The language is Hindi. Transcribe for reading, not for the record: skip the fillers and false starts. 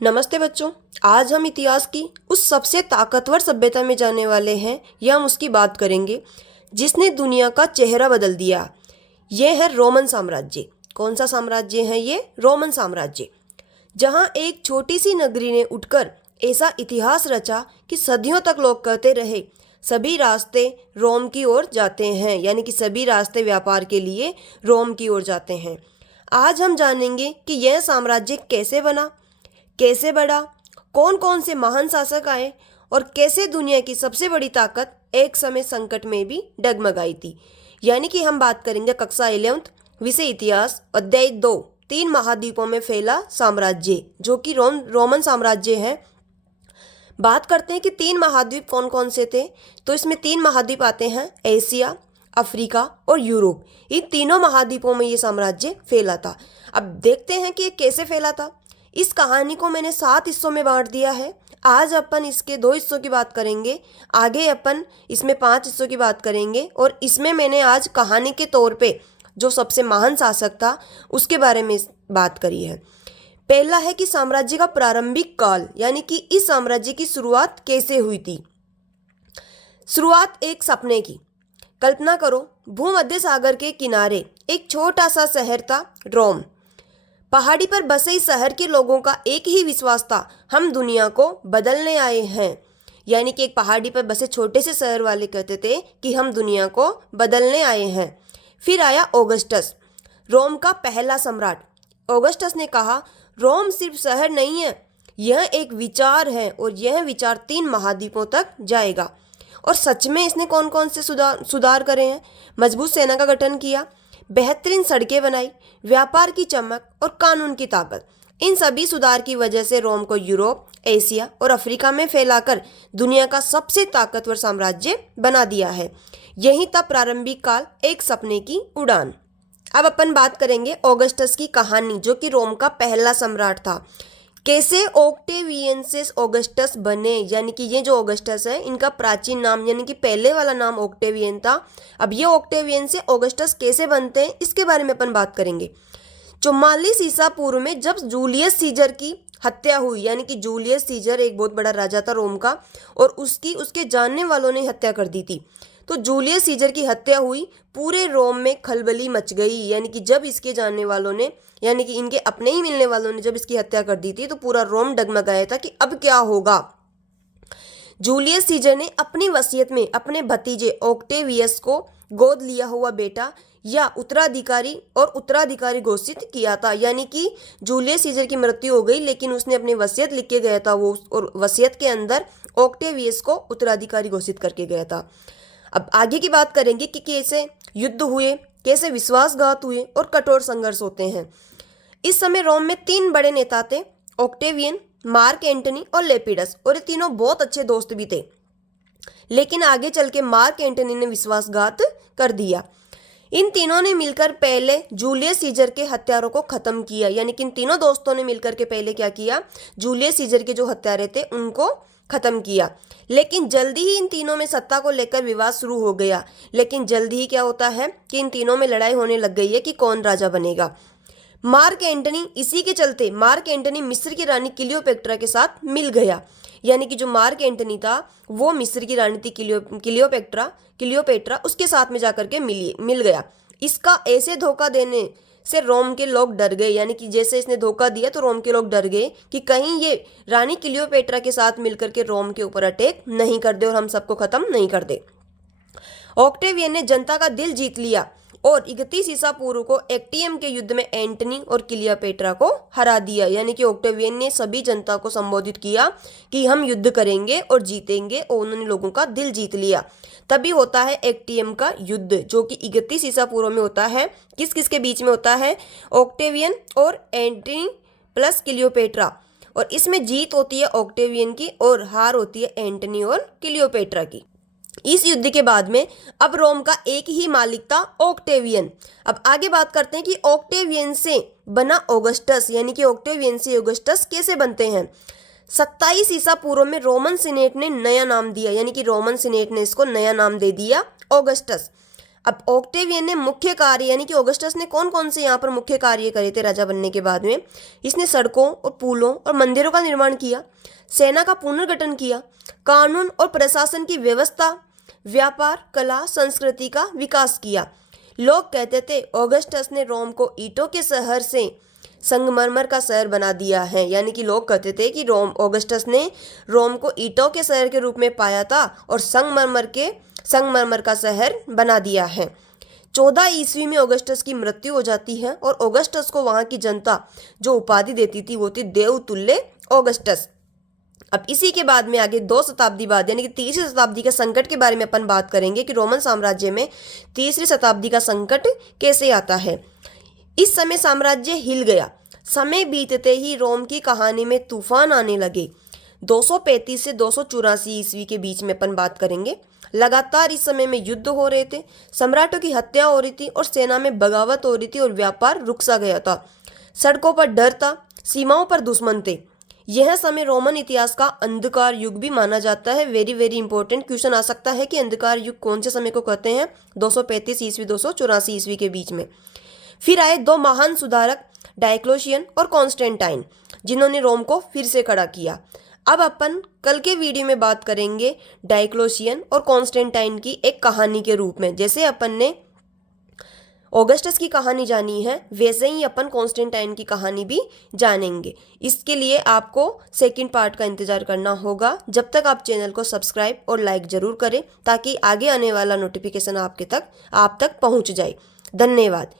नमस्ते बच्चों। आज हम इतिहास की उस सबसे ताकतवर सभ्यता में जाने वाले हैं या हम उसकी बात करेंगे जिसने दुनिया का चेहरा बदल दिया। यह है रोमन साम्राज्य। कौन सा साम्राज्य है ये? रोमन साम्राज्य। जहां एक छोटी सी नगरी ने उठकर ऐसा इतिहास रचा कि सदियों तक लोग कहते रहे सभी रास्ते रोम की ओर जाते हैं, यानी कि सभी रास्ते व्यापार के लिए रोम की ओर जाते हैं। आज हम जानेंगे कि यह साम्राज्य कैसे बना, कैसे बढ़ा, कौन कौन से महान शासक आए और कैसे दुनिया की सबसे बड़ी ताकत एक समय संकट में भी डगमगाई थी। यानी कि हम बात करेंगे कक्षा 11 विषय इतिहास अध्याय 2 तीन महाद्वीपों में फैला साम्राज्य, जो कि रोमन साम्राज्य है। बात करते हैं कि तीन महाद्वीप कौन कौन से थे। तो इसमें तीन महाद्वीप आते हैं, एशिया, अफ्रीका और यूरोप। इन तीनों महाद्वीपों में ये साम्राज्य फैला था। अब देखते हैं कि ये कैसे फैला था। इस कहानी को मैंने 7 हिस्सों में बांट दिया है। आज अपन इसके 2 हिस्सों की बात करेंगे, आगे अपन इसमें 5 हिस्सों की बात करेंगे। और इसमें मैंने आज कहानी के तौर पे जो सबसे महान शासक था उसके बारे में बात करी है। पहला है कि साम्राज्य का प्रारंभिक काल, यानी कि इस साम्राज्य की शुरुआत कैसे हुई थी। शुरुआत एक सपने की। कल्पना करो, भूमध्य सागर के किनारे एक छोटा सा शहर था, रोम। पहाड़ी पर बसे इस शहर के लोगों का एक ही विश्वास था, हम दुनिया को बदलने आए हैं। यानी कि एक पहाड़ी पर बसे छोटे से शहर वाले कहते थे कि हम दुनिया को बदलने आए हैं। फिर आया ऑगस्टस, रोम का पहला सम्राट। ऑगस्टस ने कहा, रोम सिर्फ शहर नहीं है, यह एक विचार है और यह विचार 3 महाद्वीपों तक जाएगा। और सच में इसने कौन कौन से सुधार करे हैं। मजबूत सेना का गठन किया, बेहतरीन सड़कें बनाई, व्यापार की चमक और कानून की ताकत। इन सभी सुधार की वजह से रोम को यूरोप, एशिया और अफ्रीका में फैलाकर दुनिया का सबसे ताकतवर साम्राज्य बना दिया है। यही था प्रारंभिक काल, एक सपने की उड़ान। अब अपन बात करेंगे ऑगस्टस की कहानी, जो कि रोम का पहला सम्राट था। कैसे ऑक्टेवियन से ऑगस्टस बने, यानी कि ये जो ऑगस्टस है इनका प्राचीन नाम, यानी कि पहले वाला नाम ऑक्टेवियन था। अब ये ऑक्टेवियन से ऑगस्टस कैसे बनते हैं इसके बारे में अपन बात करेंगे। 44 ईसा पूर्व में जब जूलियस सीजर की हत्या हुई, यानी कि जूलियस सीजर एक बहुत बड़ा राजा था रोम का और उसके जानने वालों ने हत्या कर दी थी। तो जूलियस सीजर की हत्या हुई, पूरे रोम में खलबली मच गई। यानी कि जब इसके जानने वालों ने, यानी कि इनके अपने ही मिलने वालों ने जब इसकी हत्या कर दी थी तो पूरा रोम डगमगाया था कि अब क्या होगा। जूलियस सीजर ने अपनी वसीयत में अपने भतीजे ऑक्टेवियस को गोद लिया हुआ बेटा या उत्तराधिकारी घोषित किया था। यानी कि जूलियस सीजर की मृत्यु हो गई, लेकिन उसने अपनी वसीयत लिख के गया था वो, और वसीयत के अंदर ऑक्टेवियस को उत्तराधिकारी घोषित करके गया था। अब आगे की बात करेंगे कि कैसे युद्ध हुए, कैसे विश्वासघात हुए और कठोर संघर्ष होते हैं। इस समय रोम में 3 बड़े नेता थे, ऑक्टेवियन, मार्क एंटनी और लेपिडस, और ये तीनों बहुत अच्छे दोस्त भी थे। लेकिन आगे चल के मार्क एंटनी ने विश्वासघात कर दिया। इन तीनों ने मिलकर पहले जूलियस सीजर के हत्यारों को खत्म किया। यानी कि इन तीनों दोस्तों ने मिलकर के पहले क्या किया, जूलियस सीजर के जो हत्यारे थे उनको खत्म किया। लेकिन जल्दी ही इन तीनों में सत्ता को लेकर विवाद शुरू हो गया। लेकिन जल्दी ही क्या होता है कि इन तीनों में लड़ाई होने लग गई है कि कौन राजा बनेगा। मार्क एंटनी, इसी के चलते मार्क एंटनी मिस्र की रानी क्लियोपेट्रा के साथ मिल गया। यानी कि जो मार्क एंटनी था वो मिस्र की रानी थी क्लियोपेट्रा, उसके साथ में जाकर के मिल गया। इसका ऐसे धोखा देने से रोम के लोग डर गए। यानी कि जैसे इसने धोखा दिया तो रोम के लोग डर गए कि कहीं ये रानी क्लियोपेट्रा के साथ मिलकर के रोम के ऊपर अटैक नहीं कर दे और हम सबको खत्म नहीं कर दे। ऑक्टेवियन ने जनता का दिल जीत लिया और 31 ईसा पूर्व को एक्टियम के युद्ध में एंटनी और क्लियोपेट्रा को हरा दिया। यानी कि ऑक्टेवियन ने सभी जनता को संबोधित किया कि हम युद्ध करेंगे और जीतेंगे, और उन्होंने लोगों का दिल जीत लिया। तभी होता है एक्टियम का युद्ध, जो कि 31 ईसा पूर्व में होता है। किस किस के बीच में होता है? ऑक्टेवियन और एंटनी प्लस क्लियोपेट्रा। और इसमें जीत होती है ऑक्टेवियन की और हार होती है एंटनी और क्लियोपेट्रा की। इस युद्ध के बाद में अब रोम का एक ही मालिक था, ऑक्टेवियन। अब आगे बात करते हैं कि ऑक्टेवियन से बना ऑगस्टस, यानी कि ऑक्टेवियन से ऑगस्टस कैसे बनते हैं। 27 ईसा पूर्व में रोमन सीनेट ने नया नाम दिया, यानी कि रोमन सीनेट ने इसको नया नाम दे दिया ऑगस्टस। अब ऑक्टेवियन ने मुख्य कार्य यानी कि ऑगस्टस ने कौन कौन से यहाँ पर मुख्य कार्य करे थे राजा बनने के बाद में? इसने सड़कों और पुलों और मंदिरों का निर्माण किया, सेना का पुनर्गठन किया, कानून और प्रशासन की व्यवस्था, व्यापार, कला, संस्कृति का विकास किया। लोग कहते थे ऑगस्टस ने रोम को ईंटों के शहर से संगमरमर का शहर बना दिया है, यानी कि लोग कहते थे कि ऑगस्टस ने रोम को ईंटों के शहर के रूप में पाया था और संगमरमर का शहर बना दिया है। 14 ईस्वी में ऑगस्टस की मृत्यु हो जाती है और ऑगस्टस को वहां की जनता जो उपाधि देती थी वो थी देवतुल्य ऑगस्टस। अब इसी के बाद में आगे 2 शताब्दी बाद यानी कि तीसरी शताब्दी के संकट के बारे में अपन बात करेंगे कि रोमन साम्राज्य में तीसरी शताब्दी का संकट कैसे आता है। इस समय साम्राज्य हिल गया। समय बीतते ही रोम की कहानी में तूफान आने लगे। 235 से 284 ईस्वी के बीच में अपन बात करेंगे। लगातार इस समय में युद्ध हो रहे थे, सम्राटों की हत्या हो रही थी और सेना में बगावत हो रही थी और व्यापार रुक सा गया था। सड़कों पर डर था, सीमाओं पर दुश्मन थे। यह समय रोमन इतिहास का अंधकार युग भी माना जाता है। वेरी वेरी इंपॉर्टेंट क्वेश्चन आ सकता है कि अंधकार युग कौन से समय को कहते हैं? 235 ईस्वी 284 ईस्वी के बीच में। फिर आए 2 महान सुधारक डायक्लोशियन और कॉन्स्टेंटाइन, जिन्होंने रोम को फिर से खड़ा किया। अब अपन कल के वीडियो में बात करेंगे डायक्लोशियन और कॉन्स्टेंटाइन की एक कहानी के रूप में। जैसे अपन ने ऑगस्टस की कहानी जानी है वैसे ही अपन कॉन्स्टेंटाइन की कहानी भी जानेंगे। इसके लिए आपको सेकंड पार्ट का इंतजार करना होगा। जब तक आप चैनल को सब्सक्राइब और लाइक जरूर करें ताकि आगे आने वाला नोटिफिकेशन आप तक पहुंच जाए। धन्यवाद।